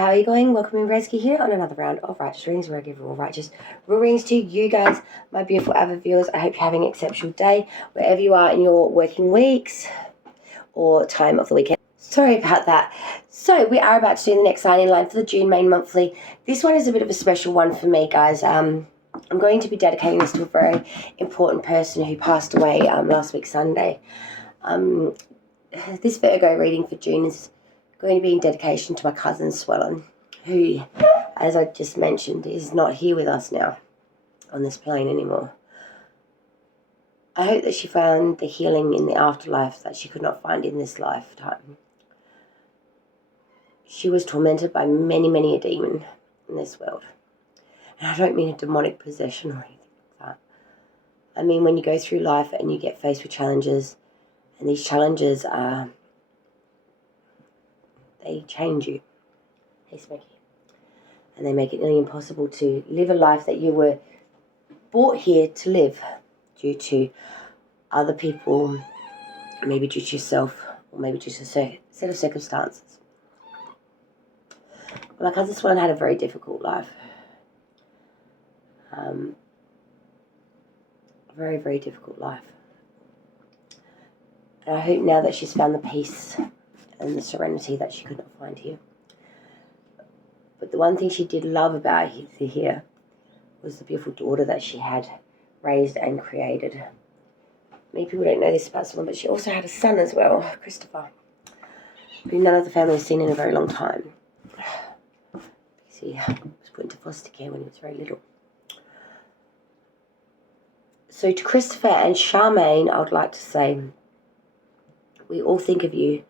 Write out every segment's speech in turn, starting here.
How are you going? Welcome in Reski here on another round of Righteous Readings, where I give all righteous readings to you guys, my beautiful avid viewers. I hope you're having an exceptional day wherever you are in your working weeks or time of the weekend. Sorry about that. So we are about to do the next sign-in line for the June main monthly. This one is a bit of a special one for me, guys. I'm going to be dedicating this to a very important person who passed away last week Sunday. This Virgo reading for June is going to be in dedication to my cousin Sueellen, who, as I just mentioned, is not here with us now on this plane anymore. I hope that she found the healing in the afterlife that she could not find in this lifetime. She was tormented by many a demon in this world. And I don't mean a demonic possession or anything like that. I mean when you go through life and you get faced with challenges, and these challenges are, they change you. Hey, Smokey. And they make it nearly impossible to live a life that you were brought here to live due to other people, maybe due to yourself, or maybe due to a set of circumstances. My cousin Swan had a very difficult life. Very difficult life. And I hope now that she's found the peace and the serenity that she could not find here. But the one thing she did love about here was the beautiful daughter that she had raised and created. Many people don't know this about someone, but she also had a son as well, Christopher, who none of the family has seen in a very long time. Because he was put into foster care when he was very little. So to Christopher and Charmaine, I would like to say, we all think of you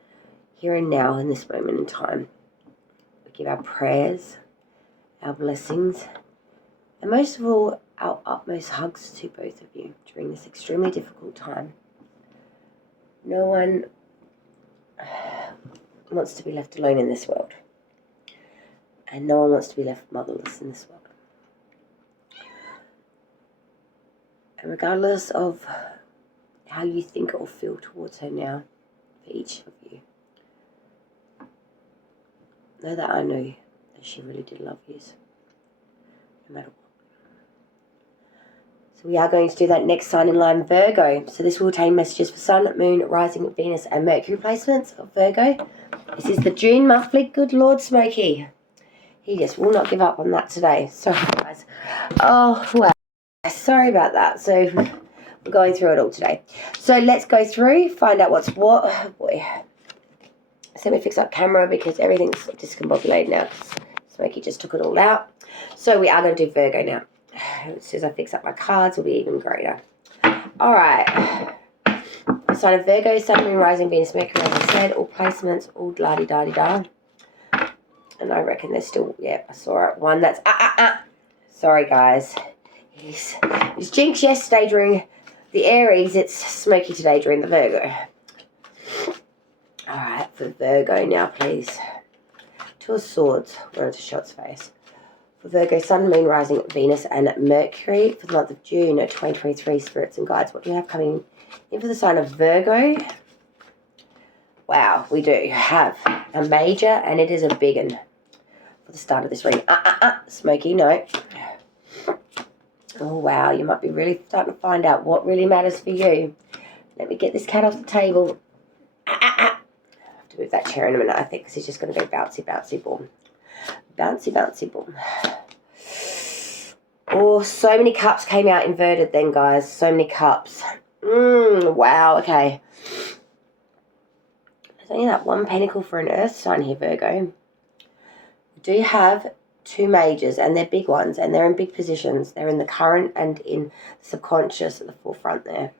here and now in this moment in time. We give our prayers, our blessings, and most of all, our utmost hugs to both of you during this extremely difficult time. No one wants to be left alone in this world. And no one wants to be left motherless in this world. And regardless of how you think or feel towards her now, for each of you, know that I know that she really did love you, no matter what. So we are going to do that next sign in line, Virgo. So this will contain messages for Sun, Moon, Rising, Venus, and Mercury placements of Virgo. This is the June monthly. Good Lord, Smokey. He just will not give up on that today. Sorry, guys. Oh, well. Sorry about that. So we're going through it all today. So let's go through, find out what's what. Oh, boy. So let me fix up camera because everything's discombobulated now. Smokey just took it all out. So we are going to do Virgo now. As soon as I fix up my cards, it'll be even greater. All right. Sign of Virgo, Sun, Moon, Rising, Venus, Mercury, as I said. All placements, all la-di-da-di-da. And I reckon there's still, yeah, I saw it. One that's, Sorry, guys. It's Jinx yesterday during the Aries. It's Smokey today during the Virgo. All right, for Virgo now, please. Two of Swords. One of the shots face. For Virgo, Sun, Moon, Rising, Venus, and Mercury for the month of June 2023, spirits and guides. What do we have coming in for the sign of Virgo? Wow, we do have a major, and it is a big one for the start of this reading. Smokey, no. Oh, wow, you might be really starting to find out what really matters for you. Let me get this cat off the table. I have to move that chair in a minute, I think, because he's just going to go bouncy, bouncy, boom. Bouncy, bouncy, boom. Oh, so many cups came out inverted then, guys. So many cups. Wow, okay. There's only that one pentacle for an earth sign here, Virgo. We do have two majors, and they're big ones, and they're in big positions. They're in the current and in subconscious at the forefront there.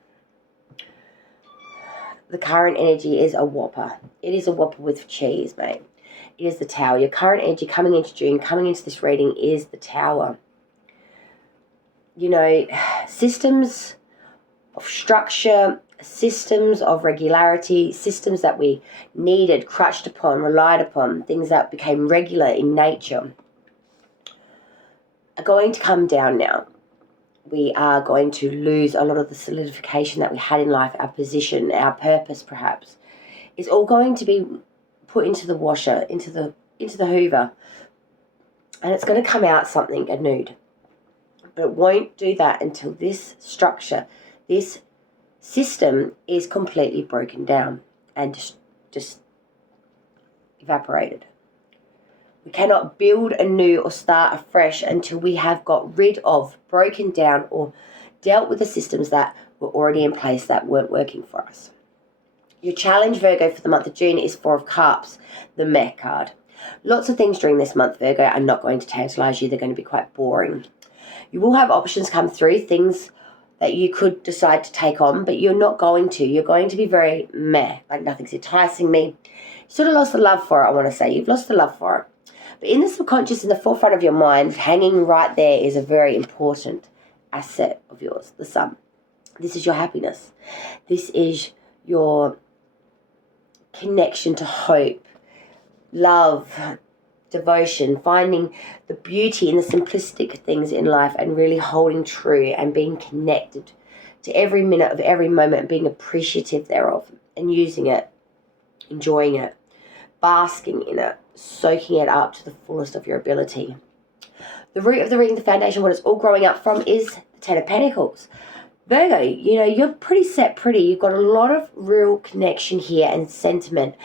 The current energy is a whopper. It is a whopper with cheese, mate. It is the Tower. Your current energy coming into June, coming into this reading, is the Tower. You know, systems of structure, systems of regularity, systems that we needed, crutched upon, relied upon, things that became regular in nature, are going to come down now. We are going to lose a lot of the solidification that we had in life, our position, our purpose perhaps. It's all going to be put into the washer, into the into the Hoover and it's going to come out something, a nude. But it won't do that until this structure, this system is completely broken down and just evaporated. We cannot build anew or start afresh until we have got rid of, broken down, or dealt with the systems that were already in place that weren't working for us. Your challenge, Virgo, for the month of June is Four of Cups, the Mech card. Lots of things during this month, Virgo, are not going to tantalise you. They're going to be quite boring. You will have options come through, things that you could decide to take on, but you're not going to. You're going to be very meh, like nothing's enticing me. You sort of lost the love for it, I want to say. You've lost the love for it. But in the subconscious, in the forefront of your mind, hanging right there is a very important asset of yours, the sun. This is your happiness. This is your connection to hope, love, devotion, finding the beauty in the simplistic things in life and really holding true and being connected to every minute of every moment, being appreciative thereof and using it, enjoying it, basking in it, soaking it up to the fullest of your ability. The root of the ring, the foundation, what it's all growing up from is the Ten of Pentacles. Virgo, you're pretty set pretty. You've got a lot of real connection here and sentiment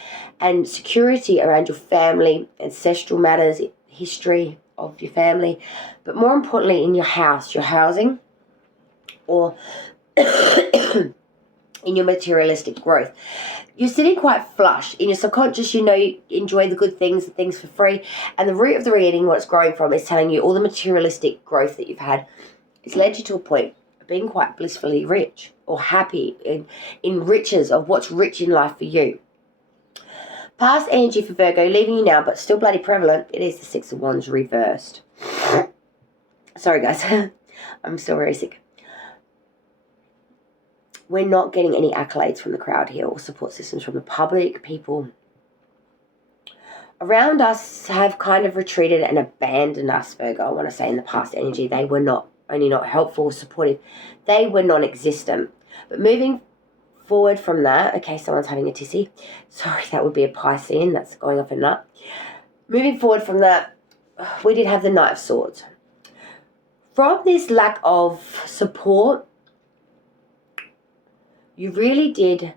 and security around your family, ancestral matters, history of your family, but more importantly in your house, your housing, or in your materialistic growth. You're sitting quite flush. In your subconscious, you enjoy the good things, the things for free, and the root of the reading, what it's growing from, is telling you all the materialistic growth that you've had. It's led you to a point being quite blissfully rich or happy in riches of what's rich in life for you. Past energy for Virgo, leaving you now, but still bloody prevalent, it is the Six of Wands reversed. Sorry, guys. I'm still very sick. We're not getting any accolades from the crowd here or support systems from the public. People around us have kind of retreated and abandoned us, Virgo. I want to say in the past energy, they were not only not helpful or supportive, they were non-existent. But moving forward from that, okay, someone's having a tissy. Sorry, that would be a Piscean. That's going off a nut. Moving forward from that, we did have the Knight of Swords. From this lack of support, you really did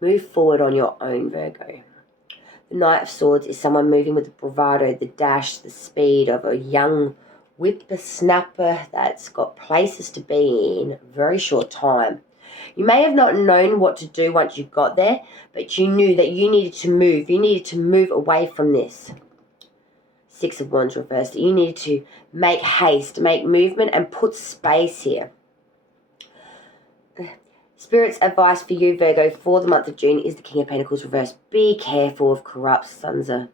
move forward on your own, Virgo. The Knight of Swords is someone moving with the bravado, the dash, the speed of a young whippersnapper that's got places to be in a very short time. You may have not known what to do once you got there, but you knew that you needed to move. You needed to move away from this Six of Wands reversed. You needed to make haste, make movement, and put space here. Spirit's advice for you, Virgo, for the month of June is the King of Pentacles reversed. Be careful of corrupt Sansa.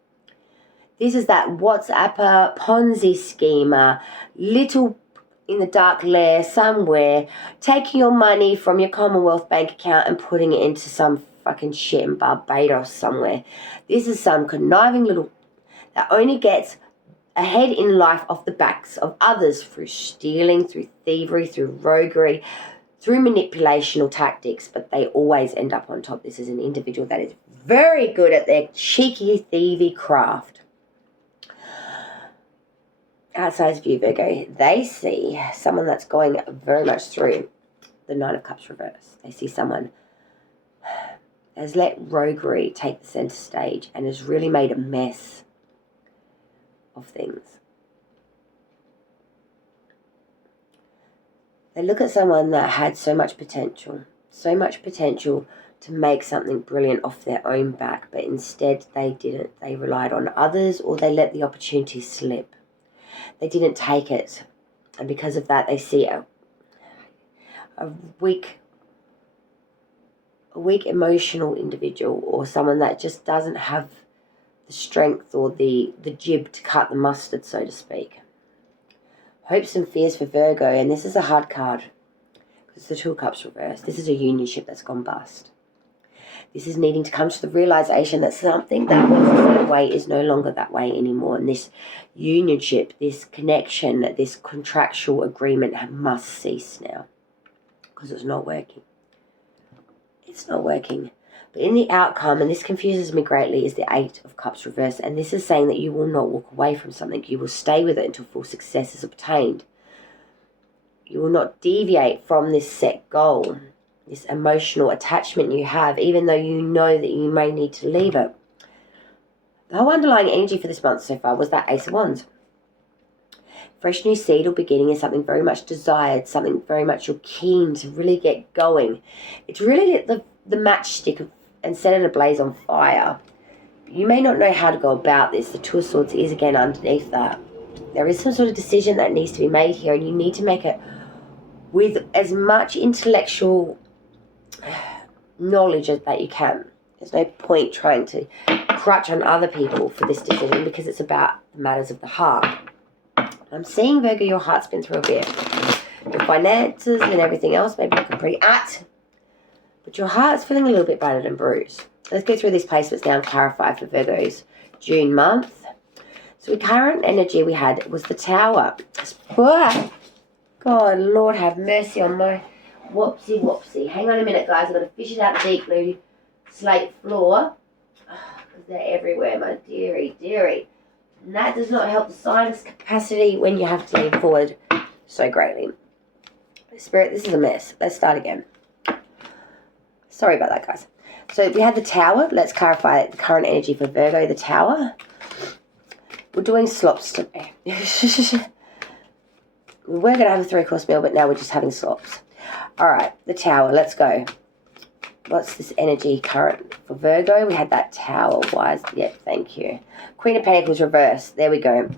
This is that WhatsApper, Ponzi schemer, little in the dark lair somewhere, taking your money from your Commonwealth bank account and putting it into some fucking shit in Barbados somewhere. This is some conniving little that only gets ahead in life off the backs of others through stealing, through thievery, through roguery, through manipulational tactics, but they always end up on top. This is an individual that is very good at their cheeky, thievy craft. Outside view, Virgo, they see someone that's going very much through the Nine of Cups reverse. They see someone has let roguery take the center stage and has really made a mess of things. They look at someone that had so much potential to make something brilliant off their own back, but instead they didn't. They relied on others, or they let the opportunity slip. They didn't take it, and because of that they see a weak emotional individual, or someone that just doesn't have the strength or the jib to cut the mustard, so to speak. Hopes and fears for Virgo, and this is a hard card because the Two of Cups reversed. This is a unionship that's gone bust. This is needing to come to the realization that something that was that way is no longer that way anymore. And this unionship, this connection, this contractual agreement must cease now because it's not working. It's not working. But in the outcome, and this confuses me greatly, is the Eight of Cups reversed. And this is saying that you will not walk away from something. You will stay with it until full success is obtained. You will not deviate from this set goal, this emotional attachment you have, even though you know that you may need to leave it. The whole underlying energy for this month so far was that Ace of Wands. Fresh new seed or beginning is something very much desired, something very much you're keen to really get going. It's really the matchstick and set it ablaze on fire. You may not know how to go about this. The Two of Swords is again underneath that. There is some sort of decision that needs to be made here, and you need to make it with as much intellectual knowledge as that you can. There's no point trying to crutch on other people for this decision because it's about the matters of the heart. I'm seeing, Virgo, your heart's been through a bit. Your finances and everything else may be looking pretty but your heart's feeling a little bit battered and bruised. Let's go through these placements now and clarify for Virgo's June month. So the current energy we had was the Tower. God, Lord have mercy on my whoopsie. Hang on a minute, guys. I've got to fish it out the deep blue slate floor. Because they're everywhere, my dearie. And that does not help the sinus capacity when you have to lean forward so greatly. Spirit, this is a mess. Let's start again. Sorry about that, guys. So we had the Tower. Let's clarify the current energy for Virgo, the Tower. We're doing slops today. We were going to have a 3-course meal, but now we're just having slops. All right, the Tower. Let's go. What's this energy current for Virgo? We had that Tower. Yep, thank you. Queen of Pentacles reversed. There we go.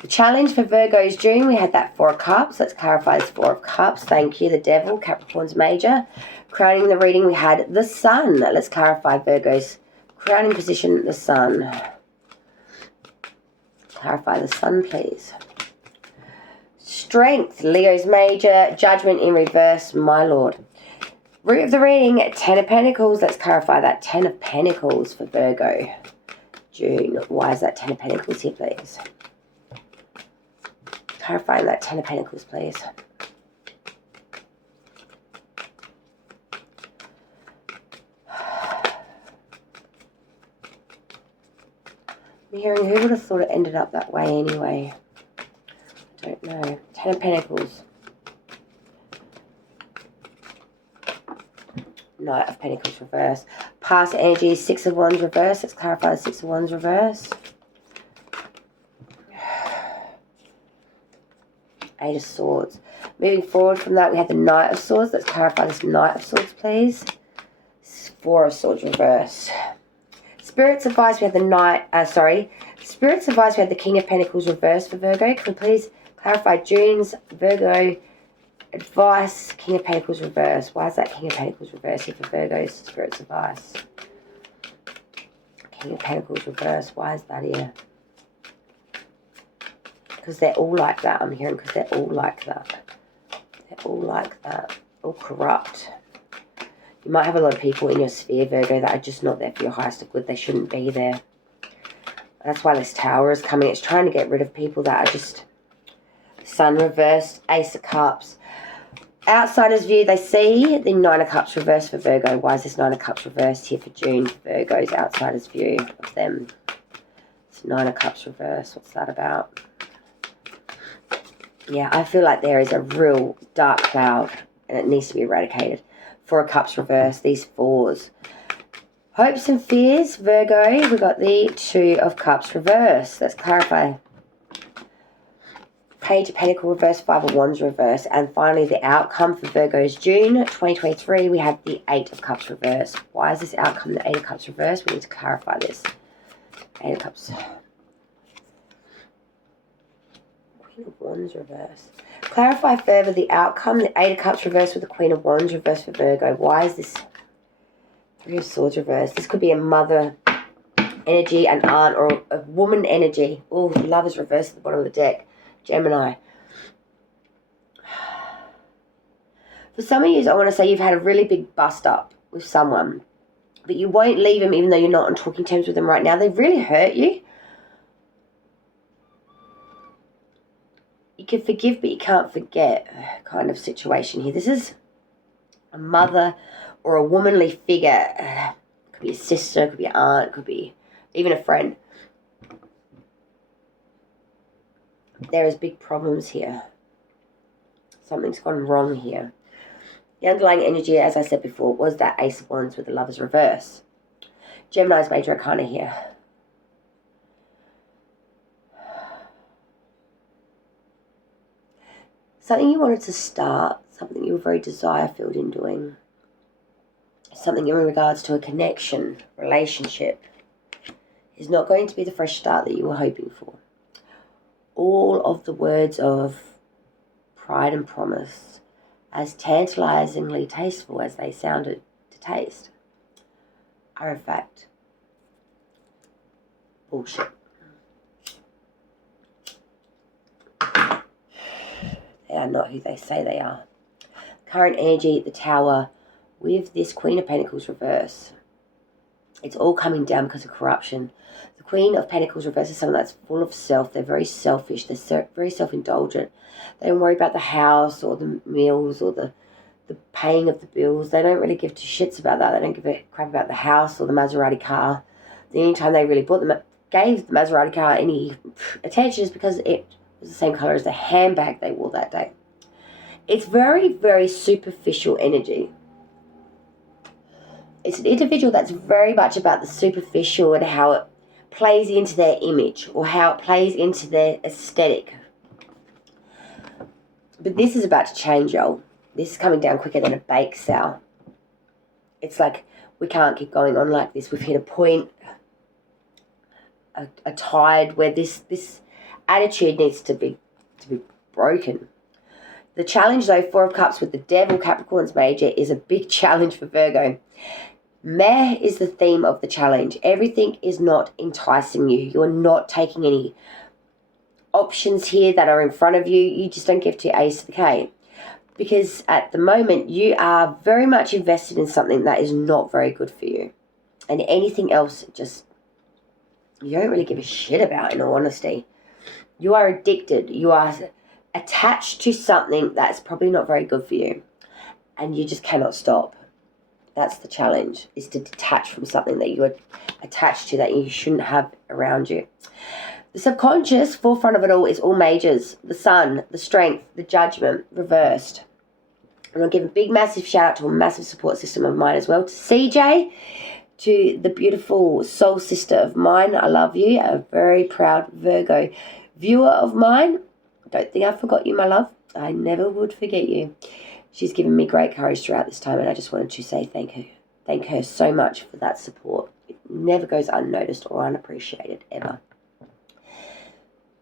The challenge for Virgo's June, we had that 4 of Cups. Let's clarify this 4 of Cups. Thank you. The Devil, Capricorn's major. Crowning the reading, we had the Sun. Let's clarify Virgo's crowning position, the Sun. Clarify the Sun, please. Strength, Leo's major. Judgment in reverse, my Lord. Root of the reading, 10 of Pentacles. Let's clarify that 10 of Pentacles for Virgo. June. Why is that 10 of Pentacles here, please? Clarifying that 10 of Pentacles, please. I'm hearing, who would have thought it ended up that way anyway? I don't know. 10 of Pentacles. Knight of Pentacles reverse. Past energy, 6 of Wands reverse. Let's clarify the 6 of Wands reverse. 8 of Swords. Moving forward from that, we have the Knight of Swords. Let's clarify this Knight of Swords, please. 4 of Swords reverse. Spirit's advice, we have the Spirit's advice, we have the King of Pentacles reverse for Virgo. Could we please clarify June's Virgo advice, King of Pentacles reverse? Why is that King of Pentacles reverse here for Virgo's Spirit's advice? King of Pentacles reverse, why is that here? Because they're all like that, I'm hearing, because they're all like that. They're all like that. All corrupt. You might have a lot of people in your sphere, Virgo, that are just not there for your highest of good. They shouldn't be there. That's why this Tower is coming. It's trying to get rid of people that are just Sun reversed, Ace of Cups. Outsiders view, they see the 9 of Cups reversed for Virgo. Why is this 9 of Cups reversed here for June? Virgo's outsiders view of them. It's 9 of Cups reversed. What's that about? Yeah, I feel like there is a real dark cloud and it needs to be eradicated. 4 of Cups reversed, these 4s. Hopes and fears, Virgo. We've got the 2 of Cups reversed. Let's clarify. Page of Pentacles reversed, 5 of Wands reversed. And finally, the outcome for Virgo's June 2023, we have the 8 of Cups reversed. Why is this outcome the 8 of Cups reversed? We need to clarify this. 8 of Cups. Queen of Wands reversed. Clarify further the outcome. The 8 of Cups reversed with the Queen of Wands reversed for Virgo. Why is this 3 of Swords reversed? This could be a mother energy, an aunt, or a woman energy. Oh, the Love is reversed at the bottom of the deck. Gemini. For some of you, I want to say you've had a really big bust up with someone, but you won't leave them even though you're not on talking terms with them right now. They've really hurt you. You can forgive, but you can't forget kind of situation here. This is a mother or a womanly figure be a sister, could be an aunt, could be even a friend. There is big problems here. Something's gone wrong here. The underlying energy, as I said before, was that Ace of Wands with the Lover's reverse. Gemini's major arcana here. Something you wanted to start, something you were very desire-filled in doing. Something in regards to a connection, relationship, is not going to be the fresh start that you were hoping for. All of the words of pride and promise, as tantalizingly tasteful as they sounded to taste, are in fact bullshit. They are not who they say they are. Current energy, the Tower, with this Queen of Pentacles reverse. It's all coming down because of corruption. The Queen of Pentacles reverse is someone that's full of self. They're very selfish. They're very self-indulgent. They don't worry about the house or the meals or the paying of the bills. They don't really give two shits about that. They don't give a crap about the house or the Maserati car. The only time they really gave the Maserati car any attention is because it was the same colour as the handbag they wore that day. It's very, very superficial energy. It's an individual that's very much about the superficial and how it plays into their image or how it plays into their aesthetic. But this is about to change, y'all. This is coming down quicker than a bake sale. It's like we can't keep going on like this. We've hit a point, a tide where this attitude needs to be broken. The challenge, though, Four of Cups with the Devil, Capricorn's major, is a big challenge for Virgo. Meh is the theme of the challenge. Everything is not enticing you. You're not taking any options here that are in front of you. You just don't give to Ace of the K. Because at the moment, you are very much invested in something that is not very good for you. And anything else, just, you don't really give a shit about, in all honesty. You are addicted. You are attached to something that's probably not very good for you. And you just cannot stop. That's the challenge, is to detach from something that you are attached to that you shouldn't have around you. The subconscious, forefront of it all, is all majors. The Sun, the Strength, the Judgment, reversed. And I'll give a big, massive shout out to a massive support system of mine as well. To CJ, to the beautiful soul sister of mine. I love you. A very proud Virgo viewer of mine. Don't think I forgot you, my love. I never would forget you. She's given me great courage throughout this time, and I just wanted to say thank her so much for that support. It never goes unnoticed or unappreciated, ever.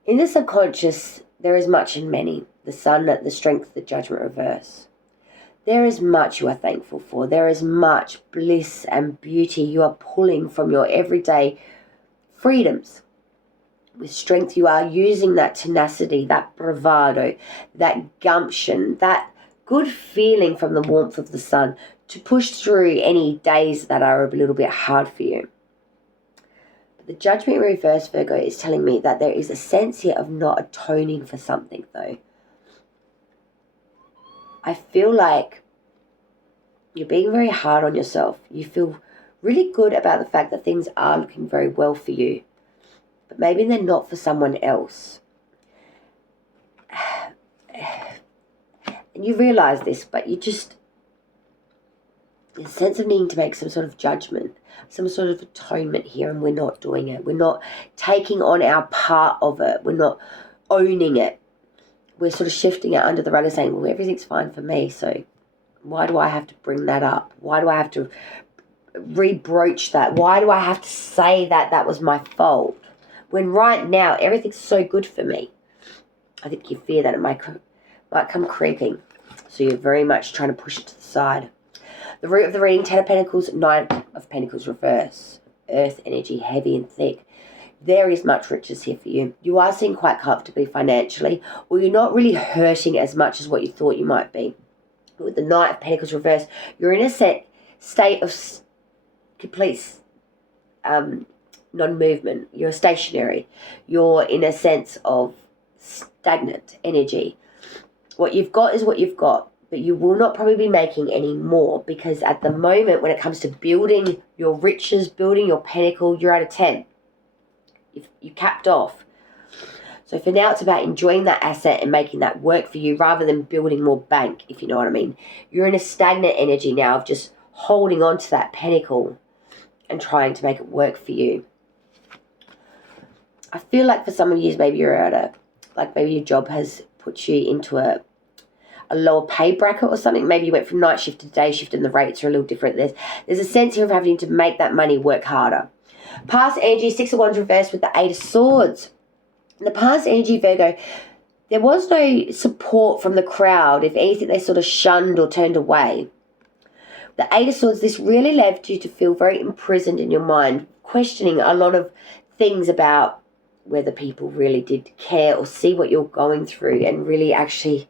In the subconscious, there is much and many. The Sun, the Strength, the Judgment reverse. There is much you are thankful for. There is much bliss and beauty you are pulling from your everyday freedoms. With Strength, you are using that tenacity, that bravado, that gumption, that good feeling from the warmth of the sun to push through any days that are a little bit hard for you. But the Judgment in reverse, Virgo, is telling me that there is a sense here of not atoning for something, though. I feel like you're being very hard on yourself. You feel really good about the fact that things are looking very well for you, but maybe they're not for someone else. And you realise this, but you just, a sense of needing to make some sort of judgment, some sort of atonement here, and we're not doing it. We're not taking on our part of it. We're not owning it. We're sort of shifting it under the rug and saying, well, everything's fine for me, so why do I have to bring that up? Why do I have to rebroach that? Why do I have to say that that was my fault? When right now, everything's so good for me. I think you fear that it might come creeping. So you're very much trying to push it to the side. The root of the reading, Ten of Pentacles, Nine of Pentacles reverse. Earth energy, heavy and thick. There is much riches here for you. You are seen quite comfortably financially, or you're not really hurting as much as what you thought you might be. But with the Knight of Pentacles reverse, you're in a state of complete non-movement. You're stationary. You're in a sense of stagnant energy. What you've got is what you've got. but you will not probably be making any more, because at the moment, when it comes to building your riches, building your pinnacle, you're at a 10. You capped off. So for now, it's about enjoying that asset and making that work for you rather than building more bank, if you know what I mean. You're in a stagnant energy now of just holding on to that pinnacle and trying to make it work for you. I feel like for some of you, maybe you're at a, like maybe your job has put you into a lower pay bracket or something. Maybe you went from night shift to day shift and the rates are a little different. There's a sense here of having to make that money work harder. Past energy, 6 of Wands reversed with the 8 of Swords. In the past energy, Virgo, there was no support from the crowd. If anything, they sort of shunned or turned away. The 8 of Swords, this really left you to feel very imprisoned in your mind, questioning a lot of things about whether people really did care or see what you're going through and really actually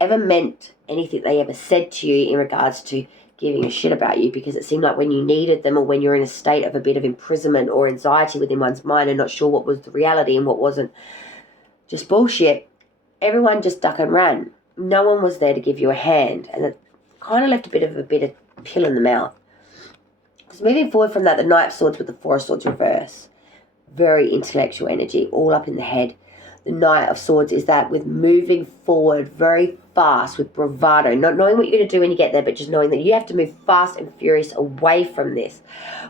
ever meant anything they ever said to you in regards to giving a shit about you, because it seemed like when you needed them or when you're in a state of a bit of imprisonment or anxiety within one's mind and not sure what was the reality and what wasn't just bullshit, everyone just duck and ran. No one was there to give you a hand, and it kind of left a bit of pill in the mouth. Because moving forward from that, the Knight of Swords with the 4 of Swords reverse, very intellectual energy, all up in the head. The Knight of Swords is that with moving forward very fast with bravado, not knowing what you're going to do when you get there, but just knowing that you have to move fast and furious away from this.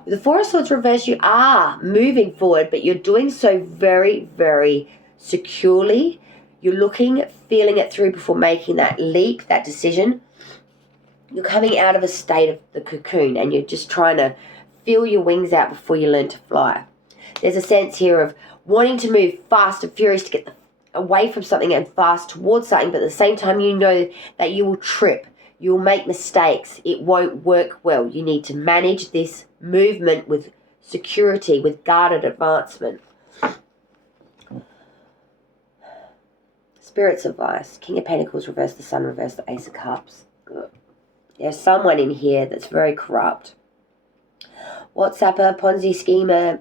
With the 4 of Swords reverse, you are moving forward, but you're doing so very, very securely. You're looking, feeling it through before making that leap, that decision. You're coming out of a state of the cocoon and you're just trying to feel your wings out before you learn to fly. There's a sense here of wanting to move fast and furious to get away from something and fast towards something, but at the same time you know that you will trip, you will make mistakes, it won't work well. You need to manage this movement with security, with guarded advancement. Spirit's advice, King of Pentacles reverse, the Sun reverse, the Ace of Cups. There's someone in here that's very corrupt. WhatsApper, Ponzi schemer,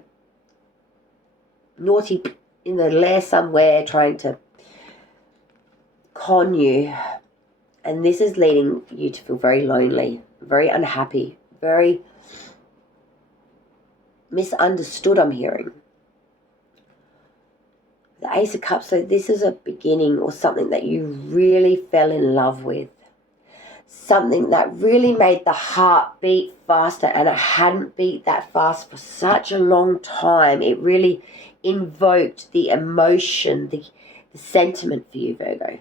naughty in the lair somewhere trying to con you. And this is leading you to feel very lonely, very unhappy, very misunderstood, I'm hearing. The Ace of Cups, so this is a beginning or something that you really fell in love with. Something that really made the heart beat faster, and it hadn't beat that fast for such a long time. It really invoked the emotion, the sentiment for you, Virgo.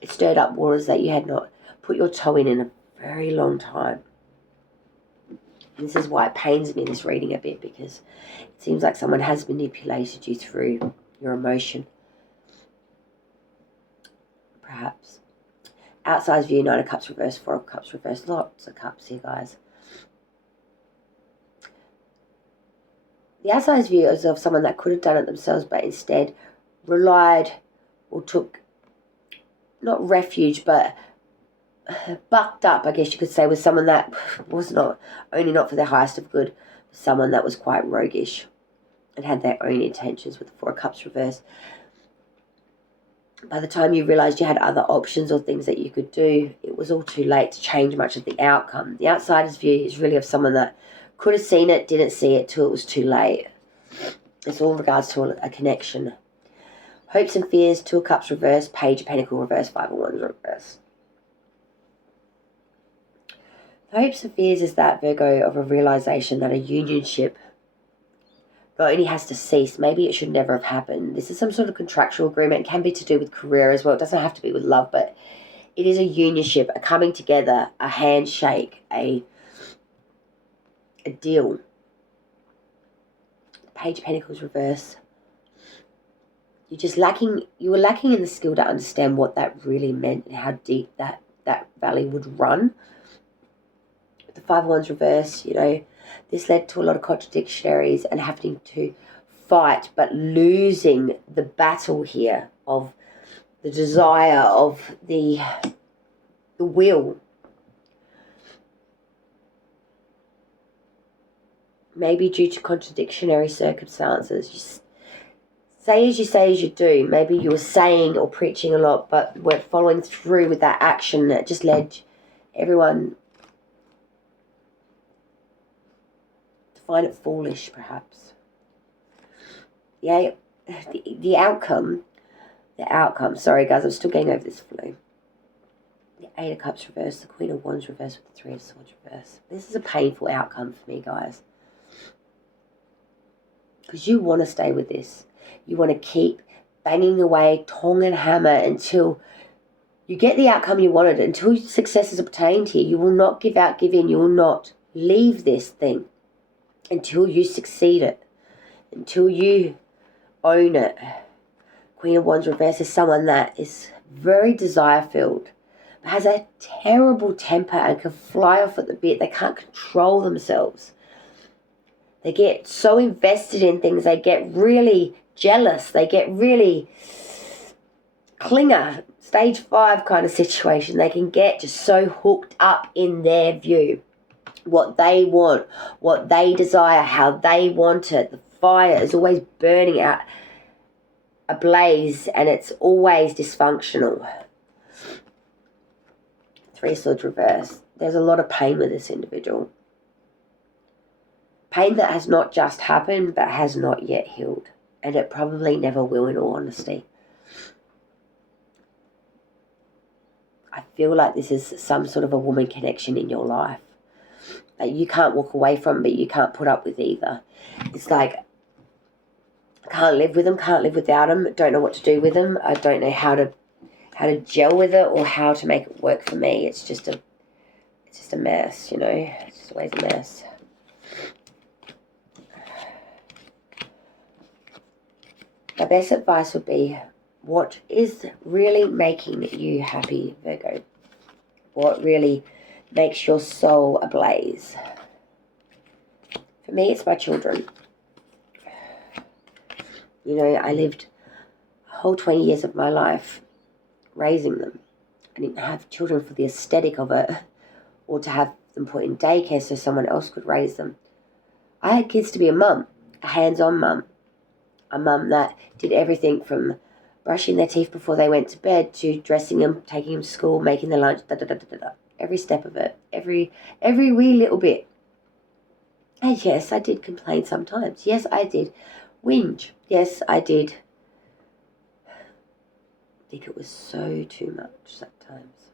It stirred up waters that you had not put your toe in a very long time. And this is why it pains me, this reading a bit, because it seems like someone has manipulated you through your emotion. Perhaps. Outside view, 9 of Cups reverse, 4 of Cups reverse. Lots of cups here, guys. The outside view is of someone that could have done it themselves, but instead relied or took, not refuge, but bucked up, I guess you could say, with someone that was not for their highest of good, someone that was quite roguish and had their own intentions with the 4 of Cups reverse. By the time you realised you had other options or things that you could do, it was all too late to change much of the outcome. The outsider's view is really of someone that could have seen it, didn't see it till it was too late. It's all in regards to a connection. Hopes and fears, 2 of Cups reverse, Page of Pentacles reverse, 5 of Wands reverse. The hopes and fears is that, Virgo, of a realisation that a unionship not only has to cease, maybe it should never have happened. This is some sort of contractual agreement. It can be to do with career as well. It doesn't have to be with love, but it is a unionship, a coming together, a handshake, a deal. Page of Pentacles reverse. You were lacking in the skill to understand what that really meant and how deep that valley would run. With the 5 of Wands reverse, this led to a lot of contradictions and having to fight, but losing the battle here of the desire, of the will. Maybe due to contradictory circumstances, say as you do. Maybe you were saying or preaching a lot, but weren't following through with that action that just led everyone to find it foolish, perhaps. Yeah, the outcome, sorry guys, I'm still getting over this flu. The Eight of Cups reversed, the Queen of Wands reversed with the Three of Swords reversed. This is a painful outcome for me, guys. Because you want to stay with this. You want to keep banging away, tong and hammer until you get the outcome you wanted, until success is obtained here. You will not give out, give in. You will not leave this thing until you succeed it, until you own it. Queen of Wands reversed is someone that is very desire-filled, but has a terrible temper and can fly off at the bit. They can't control themselves. They get so invested in things. They get really jealous. They get really clinger, stage 5 kind of situation. They can get just so hooked up in their view. What they want, what they desire, how they want it. The fire is always burning out ablaze, and it's always dysfunctional. Three of Swords reversed. There's a lot of pain with this individual. Pain that has not just happened, but has not yet healed. And it probably never will, in all honesty. I feel like this is some sort of a woman connection in your life that you can't walk away from, but you can't put up with either. It's like, can't live with them, can't live without them, don't know what to do with them. I don't know how to gel with it or how to make it work for me. It's just a mess, you know. It's just always a mess. My best advice would be, what is really making you happy, Virgo? What really makes your soul ablaze? For me, it's my children. You know, I lived a whole 20 years of my life raising them. I didn't have children for the aesthetic of it, or to have them put in daycare so someone else could raise them. I had kids to be a mum, a hands-on mum. A mum that did everything from brushing their teeth before they went to bed to dressing them, taking them to school, making their lunch, every step of it, every wee little bit. And yes, I did complain sometimes. Yes, I did whinge. Yes, I did think it was so too much sometimes.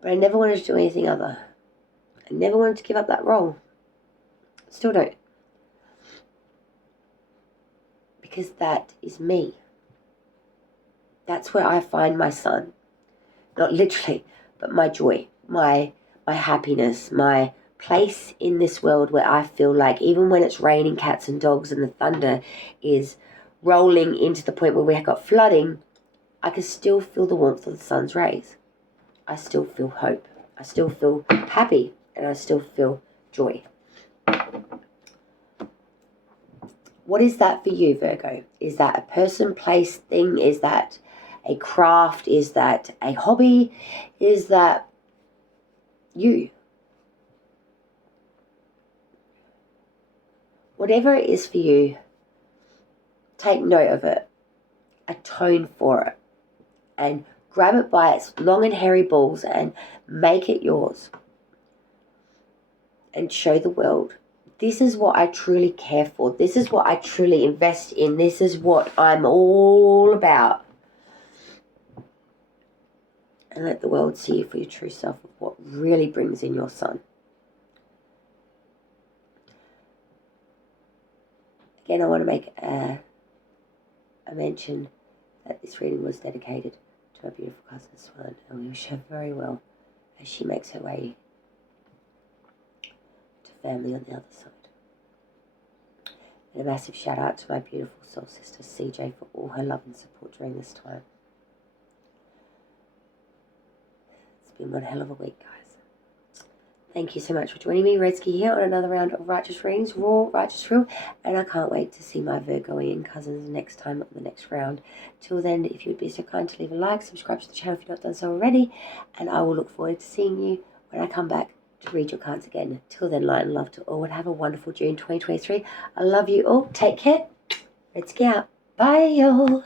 But I never wanted to do anything other. I never wanted to give up that role. Still don't. Because that is me. That's where I find my sun. Not literally, but my joy, my happiness, my place in this world where I feel like even when it's raining cats and dogs and the thunder is rolling into the point where we have got flooding, I can still feel the warmth of the sun's rays. I still feel hope. I still feel happy, and I still feel joy. What is that for you, Virgo? Is that a person, place, thing? Is that a craft? Is that a hobby? Is that you? Whatever it is for you, take note of it, atone for it, and grab it by its long and hairy balls and make it yours. And show the world, this is what I truly care for. This is what I truly invest in. This is what I'm all about. And let the world see you for your true self, of what really brings in your sun. Again, I want to make a mention that this reading was dedicated to our beautiful cousin Sueellen, and we wish her very well as she makes her way to family on the other side. And a massive shout out to my beautiful soul sister CJ for all her love and support during this time. It's been one hell of a week, guys. Thank you so much for joining me, Redsky, here on another round of Righteous Readings, Raw, Righteous Real, and I can't wait to see my Virgoian cousins next time on the next round. Till then, if you would be so kind to leave a like, subscribe to the channel if you've not done so already, and I will look forward to seeing you when I come back to read your cards again. Till then, light and love to all, and have a wonderful June 2023. I love you all. Take care. Let's get out. Bye, y'all.